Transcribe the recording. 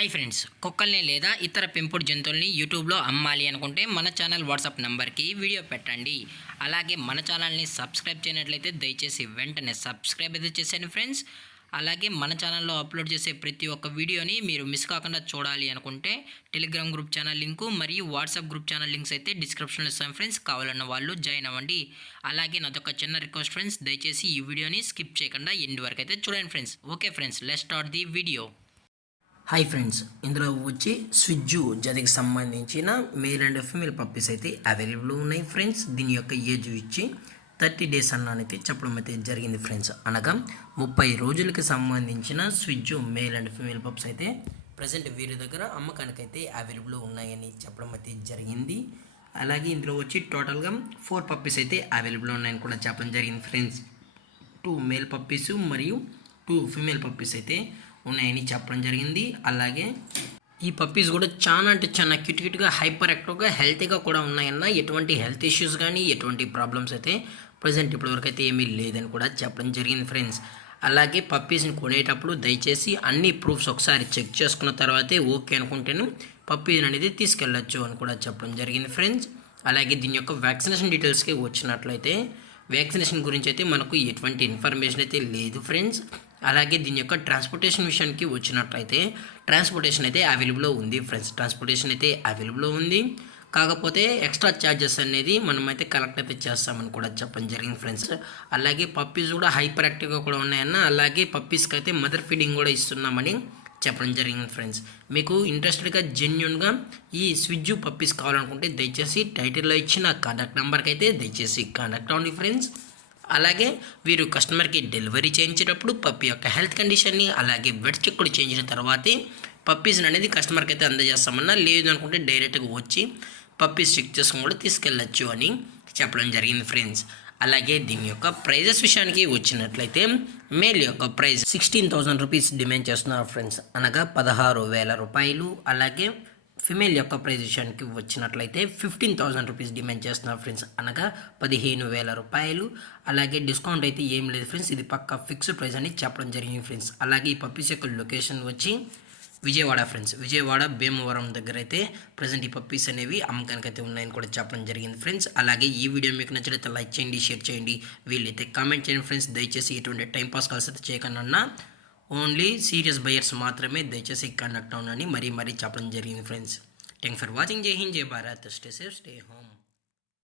Hi friends, కుక్కల్ని లేదా ఇతర పెంపుడు జంతువుల్ని యూట్యూబ్లో అమ్మాలి అనుకుంటే మన ఛానల్ వాట్సాప్ నెంబర్కి వీడియో పెట్టండి. అలాగే మన ఛానల్ని సబ్స్క్రైబ్ చేయనట్లయితే దయచేసి వెంటనే సబ్స్క్రైబ్ అయితే చేసేయండి ఫ్రెండ్స్. అలాగే మన ఛానల్లో అప్లోడ్ చేసే ప్రతి ఒక్క వీడియోని మీరు మిస్ కాకుండా చూడాలి అనుకుంటే టెలిగ్రామ్ గ్రూప్ ఛానల్ లింకు మరియు వాట్సాప్ గ్రూప్ ఛానల్ లింక్స్ అయితే డిస్క్రిప్షన్లో ఇస్తాను ఫ్రెండ్స్. కావాలన్న వాళ్ళు జాయిన్ అవ్వండి. అలాగే నాదొక చిన్న రిక్వెస్ట్ ఫ్రెండ్స్, దయచేసి ఈ వీడియోని స్కిప్ చేయకుండా ఎండ్ వరకు అయితే చూడండి friends. Okay friends, let's start the video. Hi friends, ఇందులో వచ్చి స్విజ్జు జాతికి సంబంధించిన మేల్ అండ్ ఫీమేల్ పప్పీస్ అయితే అవైలబుల్ ఉన్నాయి ఫ్రెండ్స్. దీని యొక్క ఏజ్ ఇచ్చి 30 డేస్ అన్నైతే చెప్పడం అయితే జరిగింది ఫ్రెండ్స్. అనగా 30 రోజులకి సంబంధించిన స్విజ్జు మేల్ అండ్ ఫీమేల్ పప్స్ అయితే ప్రజెంట్ వీరి దగ్గర అమ్మకానికి అయితే అవైలబుల్ ఉన్నాయని చెప్పడం అయితే జరిగింది. అలాగే ఇందులో వచ్చి టోటల్గా 4 పప్పీస్ అయితే అవైలబుల్ ఉన్నాయని కూడా చెప్పడం జరిగింది ఫ్రెండ్స్. 2 మేల్ పప్పీస్ మరియు 2 ఫీమేల్ పప్పీస్ అయితే ఉన్నాయని చెప్పడం జరిగింది. అలాగే ఈ పప్పీస్ కూడా చాలా అంటే చాలా క్యూట్గా హైపర్ యాక్టివ్గా హెల్తీగా కూడా ఉన్నాయన్న. ఎటువంటి హెల్త్ ఇష్యూస్ కానీ ఎటువంటి ప్రాబ్లమ్స్ అయితే ప్రజెంట్ ఇప్పటివరకు అయితే ఏమీ లేదని కూడా చెప్పడం జరిగింది ఫ్రెండ్స్. అలాగే పప్పీస్ని కొనేటప్పుడు దయచేసి అన్ని ప్రూఫ్స్ ఒకసారి చెక్ చేసుకున్న తర్వాతే ఓకే అనుకుంటేనే పప్పీస్ అనేది తీసుకెళ్ళచ్చు అని కూడా చెప్పడం జరిగింది ఫ్రెండ్స్. అలాగే దీని యొక్క వ్యాక్సినేషన్ డీటెయిల్స్కి వచ్చినట్లయితే వ్యాక్సినేషన్ గురించి అయితే మనకు ఎటువంటి ఇన్ఫర్మేషన్ అయితే లేదు ఫ్రెండ్స్. అలాగే దీని యొక్క ట్రాన్స్పోర్టేషన్ విషయానికి వచ్చినట్లయితే ట్రాన్స్పోర్టేషన్ అయితే అవైలబుల్ ఉంది ఫ్రెండ్స్. ట్రాన్స్పోర్టేషన్ అయితే అవైలబుల్ ఉంది. కాకపోతే ఎక్స్ట్రా ఛార్జెస్ అనేది మనమైతే కలెక్ట్ అయితే చేస్తామని కూడా చెప్పడం జరిగింది ఫ్రెండ్స్. అలాగే పప్పీస్ కూడా హైపర్ యాక్టివ్గా కూడా ఉన్నాయన్న. అలాగే పప్పీస్కి అయితే మదర్ ఫీడింగ్ కూడా ఇస్తున్నామని చెప్పడం జరిగింది ఫ్రెండ్స్. మీకు ఇంట్రెస్టెడ్గా జెన్యున్గా ఈ స్విజ్జు పప్పీస్ కావాలనుకుంటే దయచేసి టైటిల్లో ఇచ్చిన కాంటాక్ట్ నెంబర్కి అయితే దయచేసి కాంటాక్ట్ అవ్వండి ఫ్రెండ్స్. అలాగే వీరు కస్టమర్కి డెలివరీ చేయించేటప్పుడు పప్పీ యొక్క హెల్త్ కండిషన్ని అలాగే వెట్ చెక్ కూడా చేయించిన తర్వాతే పప్పీస్ని అనేది కస్టమర్కి అయితే అందజేస్తామన్నా. లేదు అనుకుంటే డైరెక్ట్గా వచ్చి పప్పీస్ చెక్ చేసుకుని కూడా తీసుకెళ్ళచ్చు అని చెప్పడం జరిగింది ఫ్రెండ్స్. అలాగే దీని యొక్క ప్రైజెస్ విషయానికి వచ్చినట్లయితే మేల్ యొక్క ప్రైస్ 16,000 రూపీస్ డిమాండ్ చేస్తున్నారు ఫ్రెండ్స్, అనగా 16,000 రూపాయలు. అలాగే ఫిమేల్ యొక్క ప్రైజ్ విషయానికి వచ్చినట్లయితే 15,000 రూపీస్ డిమాండ్ చేస్తున్నారు ఫ్రెండ్స్, అనగా 15,000 రూపాయలు. అలాగే డిస్కౌంట్ అయితే ఏం లేదు ఫ్రెండ్స్, ఇది పక్కా ఫిక్స్డ్ ప్రైస్ అని చెప్పడం జరిగింది ఫ్రెండ్స్. అలాగే ఈ పప్పీస్ యొక్క లొకేషన్ వచ్చి విజయవాడ ఫ్రెండ్స్. విజయవాడ భీమవరం దగ్గర అయితే ప్రజెంట్ ఈ పప్పీస్ అనేవి అమ్మకానికి అయితే ఉన్నాయని కూడా చెప్పడం జరిగింది ఫ్రెండ్స్. అలాగే ఈ వీడియో మీకు నచ్చినట్లయితే లైక్ చేయండి, షేర్ చేయండి, వీళ్ళైతే కామెంట్ చేయండి ఫ్రెండ్స్. దయచేసి ఎటువంటి టైంపాస్ కాల్స్ అయితే చేయకుండా ఓన్లీ సీరియస్ బయర్స్ మాత్రమే దయచేసి కనెక్ట్ అవునని మరీ చెప్పడం జరిగింది ఫ్రెండ్స్. Thanks for watching. జై హింద్, జై Bharat. Stay safe, stay home.